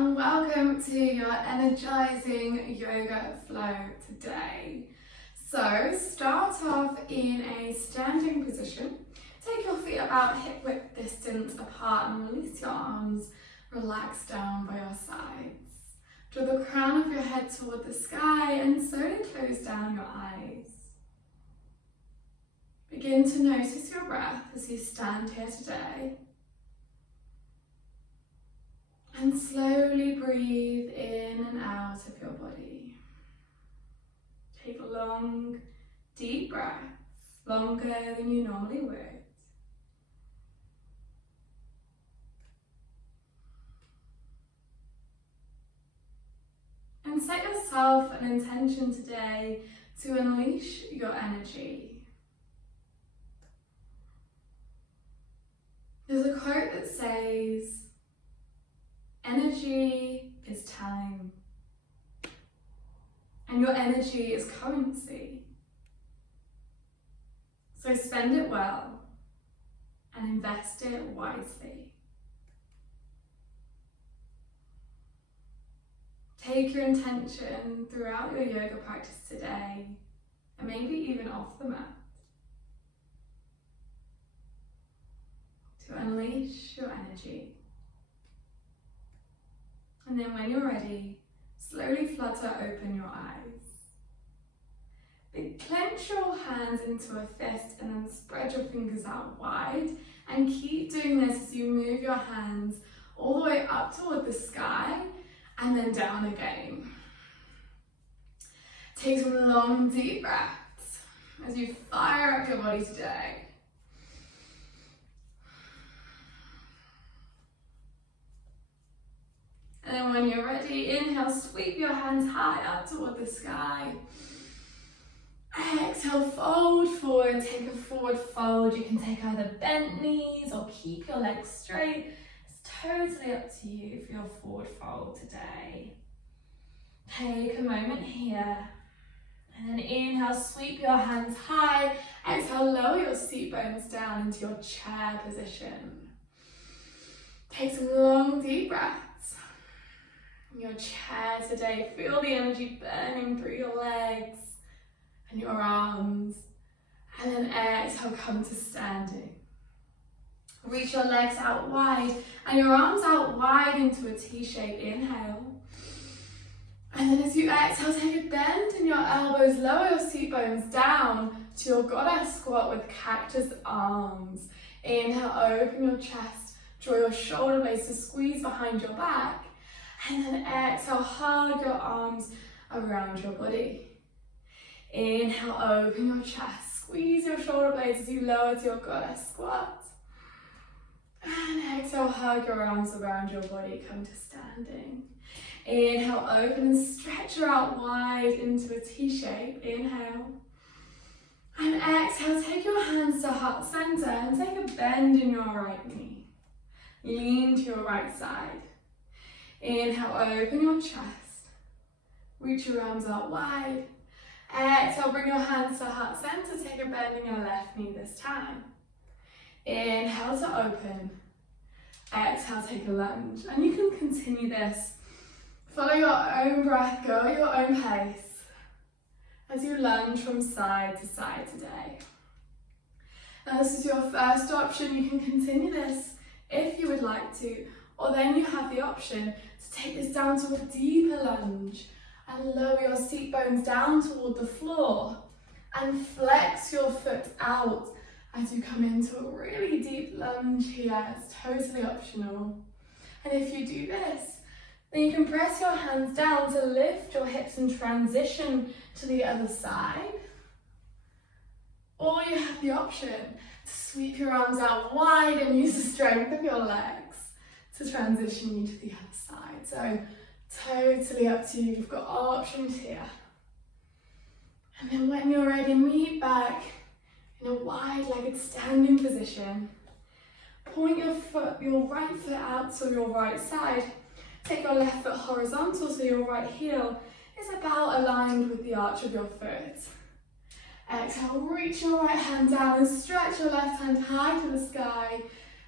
and welcome to your energizing yoga flow today. So start off in a standing position. Take your feet about hip width distance apart and release your arms. Relax down by your sides. Draw the crown of your head toward the sky and slowly close down your eyes. Begin to notice your breath as you stand here today. And slowly breathe in and out of your body. Take long, deep breaths, longer than you normally would. And set yourself an intention today to unleash your energy. There's a quote that says, "Energy is time, and your energy is currency. So spend it well and invest it wisely." Take your intention throughout your yoga practice today, and maybe even off the mat, to unleash your energy. And then when you're ready, slowly flutter open your eyes. Clench your hands into a fist and then spread your fingers out wide. And keep doing this as you move your hands all the way up toward the sky and then down again. Take some long, deep breaths as you fire up your body today. And then when you're ready, inhale, sweep your hands high up toward the sky. Exhale, fold forward, take a forward fold. You can take either bent knees or keep your legs straight. It's totally up to you for your forward fold today. Take a moment here. And then inhale, sweep your hands high. Exhale, lower your seat bones down into your chair position. Take some long, deep breaths. In your chair today, feel the energy burning through your legs and your arms. And then exhale, come to standing. Reach your legs out wide and your arms out wide into a T-shape. Inhale. And then as you exhale, take a bend in your elbows, lower your seat bones down to your goddess squat with cactus arms. Inhale, open your chest, draw your shoulder blades to squeeze behind your back. And then exhale, hug your arms around your body. Inhale, open your chest, squeeze your shoulder blades as you lower to your goddess squat. And exhale, hug your arms around your body, come to standing. Inhale, open and stretch her out wide into a T-shape. Inhale. And exhale, take your hands to heart center and take a bend in your right knee. Lean to your right side. Inhale, open your chest. Reach your arms out wide. Exhale, bring your hands to heart center. Take a bend in your left knee this time. Inhale to open. Exhale, take a lunge. And you can continue this. Follow your own breath, go at your own pace as you lunge from side to side today. Now this is your first option. You can continue this if you would like to, or then you have the option to take this down to a deeper lunge and lower your seat bones down toward the floor and flex your foot out as you come into a really deep lunge here. It's totally optional. And if you do this, then you can press your hands down to lift your hips and transition to the other side. Or you have the option to sweep your arms out wide and use the strength of your legs to transition you to the other side. So totally up to you. You've got options here. And then when you're ready, meet back in a wide-legged standing position. Point your right foot out to your right side. Take your left foot horizontal so your right heel is about aligned with the arch of your foot. Exhale, reach your right hand down and stretch your left hand high to the sky.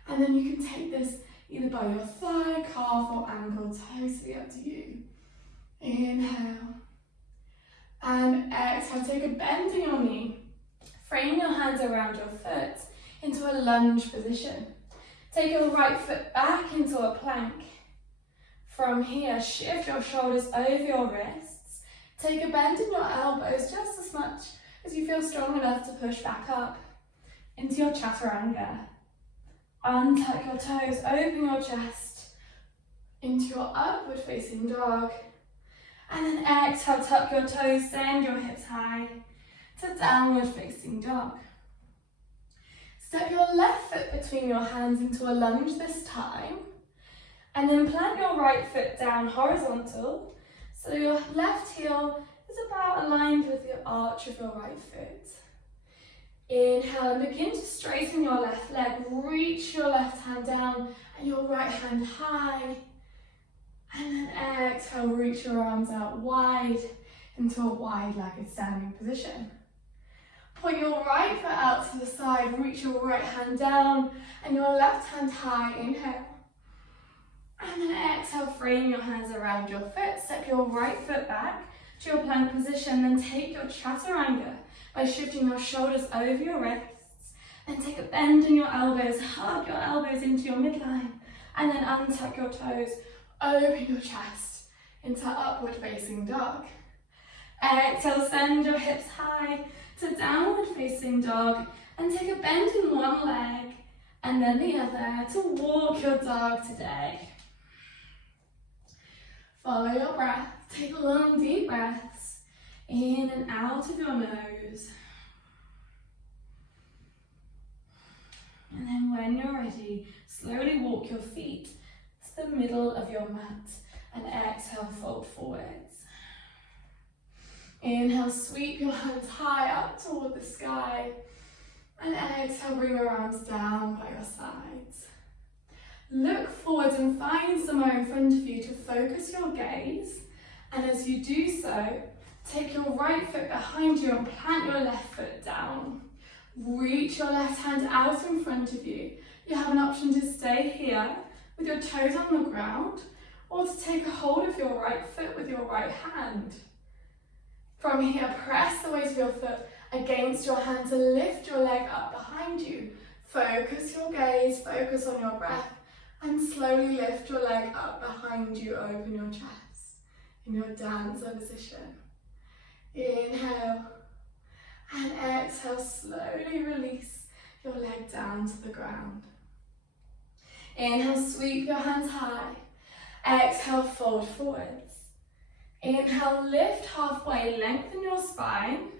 And then you can take this either by your thigh, calf or ankle, totally up to you. Inhale. And exhale, take a bend in your knee. Frame your hands around your foot into a lunge position. Take your right foot back into a plank. From here, shift your shoulders over your wrists. Take a bend in your elbows just as much as you feel strong enough to push back up into your chaturanga. Untuck your toes, open your chest into your upward facing dog. And then exhale, tuck your toes, send your hips high to downward facing dog. Step your left foot between your hands into a lunge this time. And then plant your right foot down horizontal, so your left heel is about aligned with the arch of your right foot. Inhale and begin to straighten your left leg. Reach your left hand down and your right hand high. And then exhale, reach your arms out wide into a wide-legged standing position. Point your right foot out to the side, reach your right hand down and your left hand high. Inhale. And then exhale, frame your hands around your foot. Step your right foot back to your plank position. Then take your chaturanga by shifting your shoulders over your wrists. Then take a bend in your elbows. Hug your elbows into your midline. And then untuck your toes. Open your chest into upward facing dog. Exhale, send your hips high to downward facing dog. And take a bend in one leg and then the other to walk your dog today. Follow your breath, take long deep breaths in and out of your nose. And then when you're ready, slowly walk your feet to the middle of your mat and exhale, fold forwards. Inhale, sweep your hands high up toward the sky and exhale, bring your arms down by your sides. Look forward and find somewhere in front of you to focus your gaze, and as you do so, take your right foot behind you and plant your left foot down. Reach your left hand out in front of you. You have an option to stay here with your toes on the ground or to take a hold of your right foot with your right hand. From here, press the weight of your foot against your hand to lift your leg up behind you. Focus your gaze, focus on your breath, and slowly lift your leg up behind you, open your chest in your dancer position. Inhale and exhale, slowly release your leg down to the ground. Inhale, sweep your hands high. Exhale, fold forwards. Inhale, lift halfway, lengthen your spine.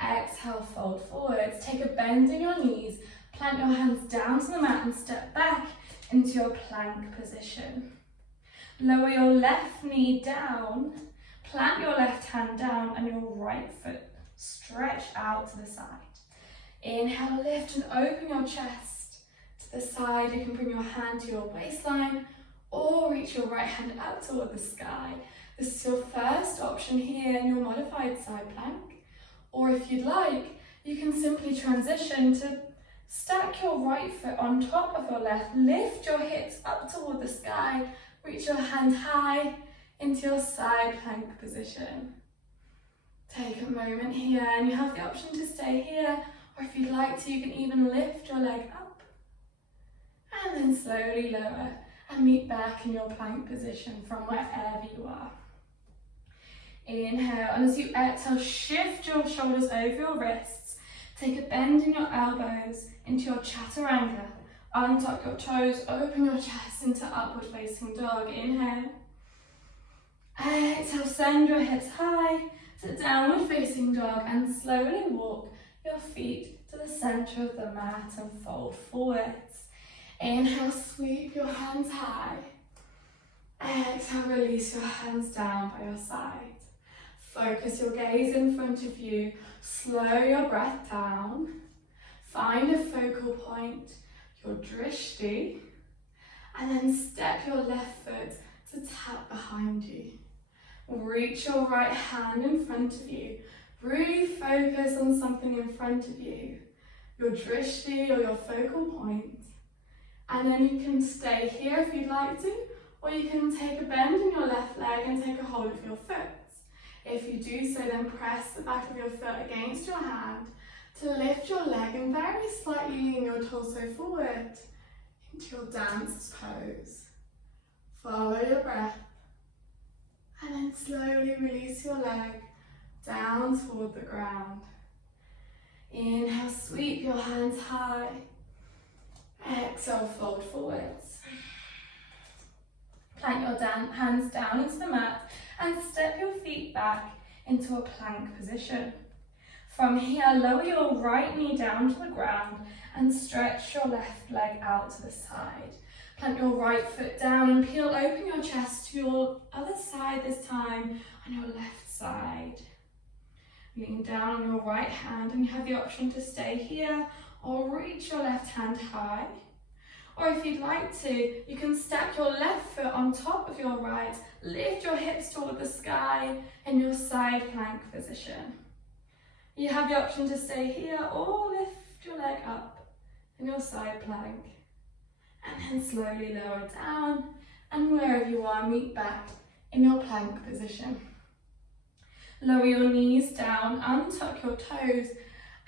Exhale, fold forwards. Take a bend in your knees, plant your hands down to the mat and step back into your plank position. Lower your left knee down, plant your left hand down and your right foot stretch out to the side. Inhale, lift and open your chest to the side. You can bring your hand to your waistline or reach your right hand up toward the sky. This is your first option here in your modified side plank. Or if you'd like, you can simply transition to stack your right foot on top of your left, lift your hips up toward the sky, reach your hand high into your side plank position. Take a moment here and you have the option to stay here, or if you'd like to, you can even lift your leg up and then slowly lower and meet back in your plank position from wherever you are. Inhale, and as you exhale, shift your shoulders over your wrists. Take a bend in your elbows into your chaturanga. Untuck your toes, open your chest into upward facing dog. Inhale. Exhale, send your hips high to downward facing dog and slowly walk your feet to the center of the mat and fold forwards. Inhale, sweep your hands high. Exhale, release your hands down by your side. Focus your gaze in front of you. Slow your breath down. Find a focal point, your drishti, and then step your left foot to tap behind you. Reach your right hand in front of you. Really focus on something in front of you, your drishti or your focal point, And then you can stay here if you'd like to, or you can take a bend in your left leg and take a hold of your foot. If you do so, then press the back of your foot against your hand to lift your leg and very slightly lean your torso forward into your dance pose. Follow your breath and then slowly release your leg down toward the ground. Inhale, sweep your hands high. Exhale, fold forwards. Plant your hands down into the mat and step your feet back into a plank position. From here, lower your right knee down to the ground and stretch your left leg out to the side. Plant your right foot down and peel open your chest to your other side this time on your left side. Lean down on your right hand and you have the option to stay here or reach your left hand high. Or if you'd like to, you can step your left foot on top of your right, lift your hips toward the sky in your side plank position. You have the option to stay here or lift your leg up in your side plank. And then slowly lower down and wherever you are, meet back in your plank position. Lower your knees down, untuck your toes,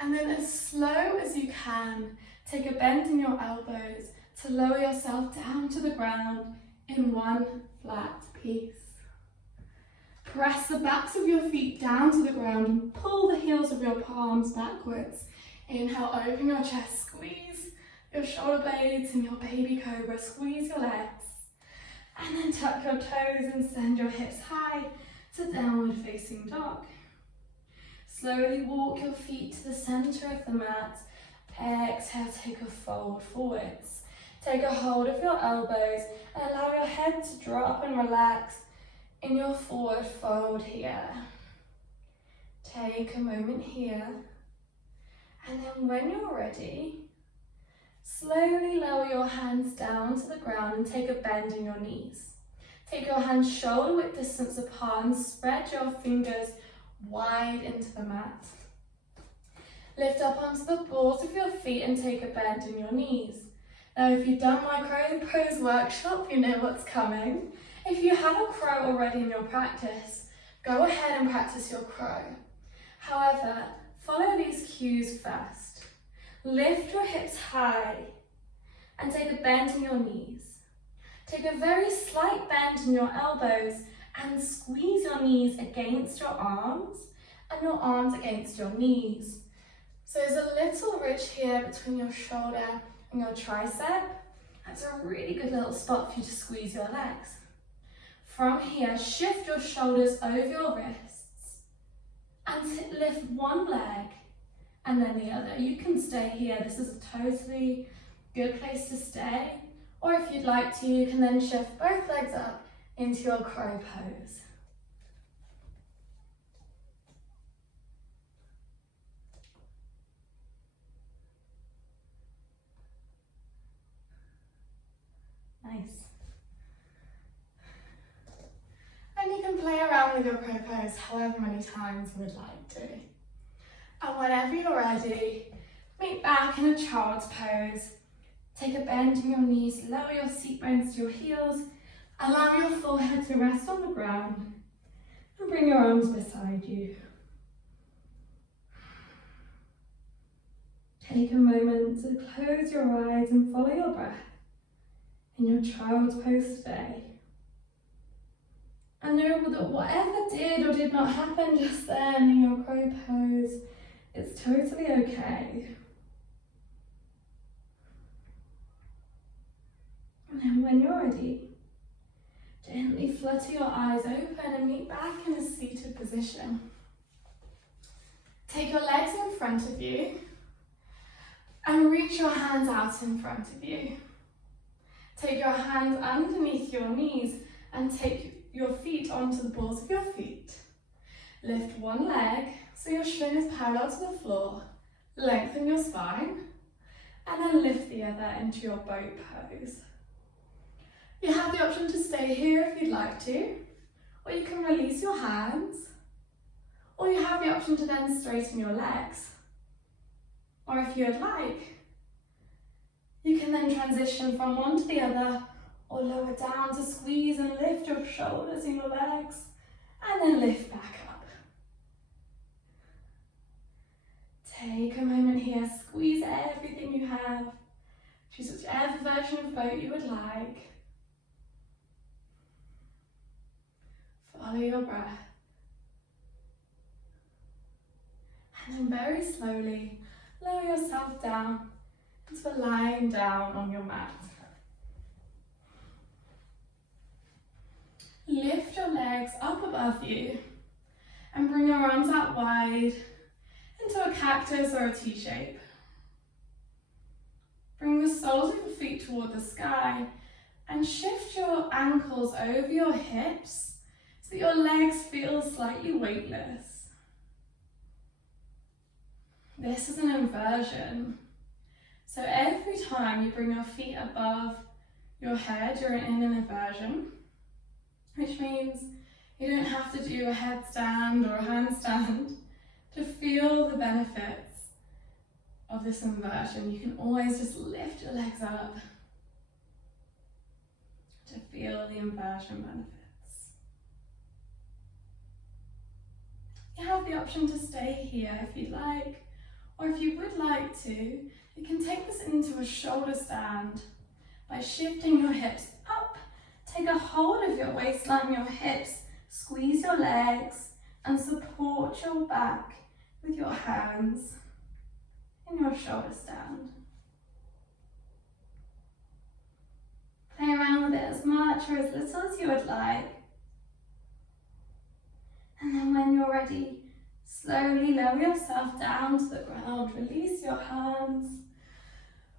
and then as slow as you can, take a bend in your elbows to lower yourself down to the ground in one flat piece. Press the backs of your feet down to the ground and pull the heels of your palms backwards. Inhale, open your chest, squeeze your shoulder blades and your baby cobra, squeeze your legs. And then tuck your toes and send your hips high to downward facing dog. Slowly walk your feet to the center of the mat. Exhale, take a fold forwards. Take a hold of your elbows and allow your head to drop and relax in your forward fold here. Take a moment here. And then when you're ready, slowly lower your hands down to the ground and take a bend in your knees. Take your hands shoulder width distance apart and spread your fingers wide into the mat. Lift up onto the balls of your feet and take a bend in your knees. Now if you've done my crow pose workshop, you know what's coming. If you have a crow already in your practice, go ahead and practice your crow. However, follow these cues first. Lift your hips high and take a bend in your knees. Take a very slight bend in your elbows and squeeze your knees against your arms and your arms against your knees. So there's a little ridge here between your shoulder and your tricep. That's a really good little spot for you to squeeze your legs. From here, shift your shoulders over your wrists and lift one leg and then the other. You can stay here. This is a totally good place to stay. Or if you'd like to, you can then shift both legs up into your crow pose. Nice. And you can play around with your crow pose however many times you would like to. And whenever you're ready, meet back in a child's pose. Take a bend in your knees, lower your seat bones to your heels, allow your forehead to rest on the ground, and bring your arms beside you. Take a moment to close your eyes and follow your breath in your child's pose today. And know that whatever did or did not happen just then in your crow pose, it's totally okay. And then when you're ready, gently flutter your eyes open and meet back in a seated position. Take your legs in front of you and reach your hands out in front of you. Take your hands underneath your knees and take your feet onto the balls of your feet. Lift one leg so your shin is parallel to the floor. Lengthen your spine and then lift the other into your boat pose. You have the option to stay here if you'd like to, or you can release your hands, or you have the option to then straighten your legs. Or if you'd like, You can then transition from one to the other or lower down to squeeze and lift your shoulders and your legs, and then lift back up. Take a moment here, squeeze everything you have. Choose whichever version of boat you would like. Follow your breath. And then very slowly lower yourself down into lying down on your mat. Lift your legs up above you and bring your arms out wide into a cactus or a T shape. Bring the soles of your feet toward the sky and shift your ankles over your hips so that your legs feel slightly weightless. This is an inversion. So every time you bring your feet above your head, you're in an inversion, which means you don't have to do a headstand or a handstand to feel the benefits of this inversion. You can always just lift your legs up to feel the inversion benefits. You have the option to stay here if you'd like, or if you would like to, you can take this into a shoulder stand by shifting your hips up. Take a hold of your waistline, your hips, squeeze your legs and support your back with your hands in your shoulder stand. Play around with it as much or as little as you would like. And then when you're ready, slowly lower yourself down to the ground, release your hands.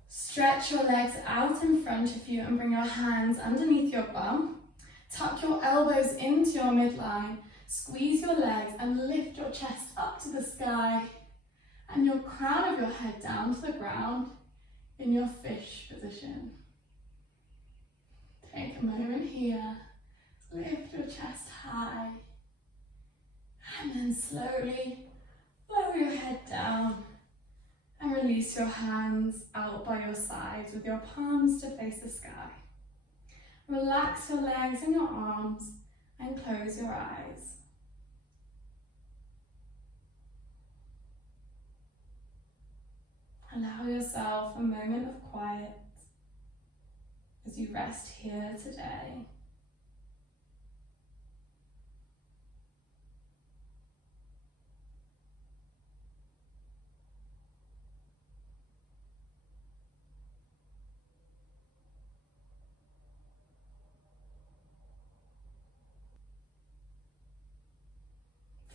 Stretch your legs out in front of you and bring your hands underneath your bum. Tuck your elbows into your midline, squeeze your legs and lift your chest up to the sky and your crown of your head down to the ground in your fish position. Take a moment here, lift your chest high and then slowly lower your head down and release your hands out by your sides with your palms to face the sky. Relax your legs and your arms and close your eyes. Allow yourself a moment of quiet as you rest here today.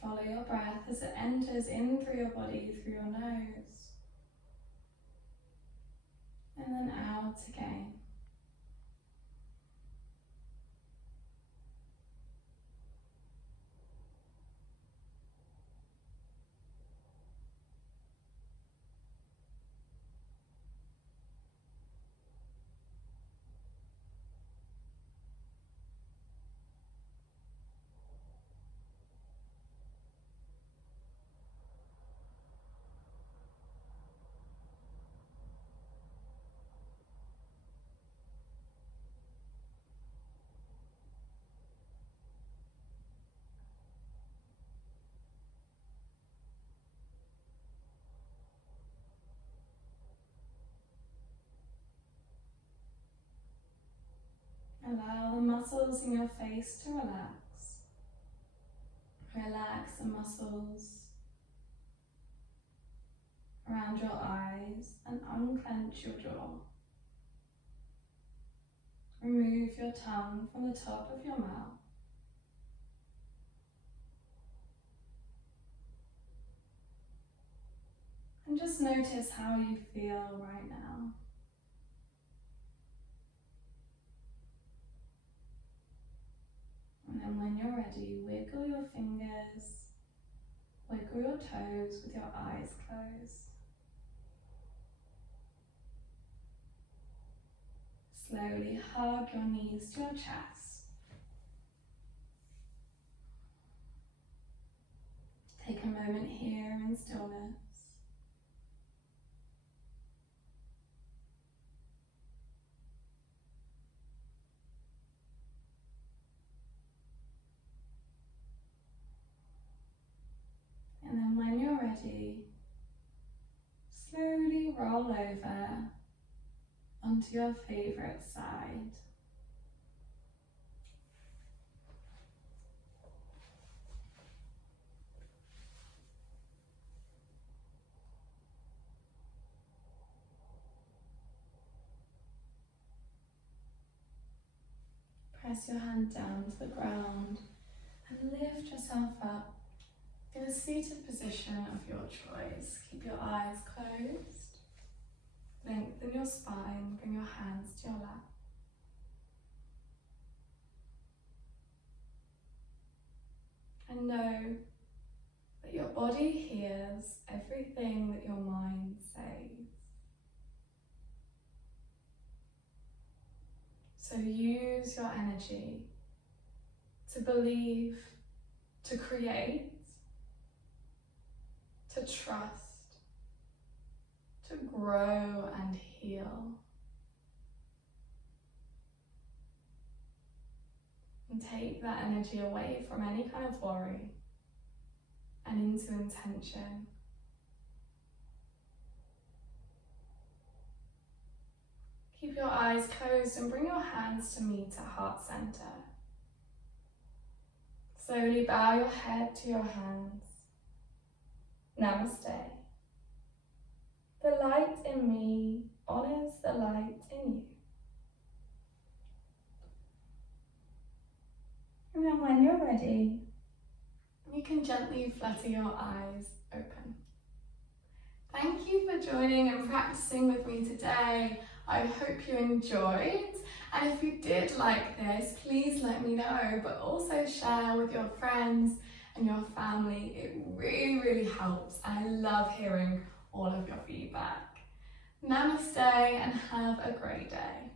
Follow your breath as it enters in through your body, through your nose, and then out again. Allow the muscles in your face to relax. Relax the muscles around your eyes and unclench your jaw. Remove your tongue from the top of your mouth. And just notice how you feel right now. And then when you're ready, wiggle your fingers, wiggle your toes with your eyes closed. Slowly hug your knees to your chest. Take a moment here in stillness. roll over onto your favourite side. Press your hand down to the ground and lift yourself up in a seated position of your choice. Keep your eyes closed. Lengthen your spine, bring your hands to your lap. And know that your body hears everything that your mind says. So use your energy to believe, to create, to trust, to grow and heal. And take that energy away from any kind of worry and into intention. Keep your eyes closed and bring your hands to meet at heart center. Slowly bow your head to your hands. Namaste. The light in me honors the light in you. And then when you're ready, you can gently flutter your eyes open. Thank you for joining and practicing with me today. I hope you enjoyed. And if you did like this, please let me know, but also share with your friends and your family. It really, really helps. I love hearing all of your feedback. Namaste and have a great day.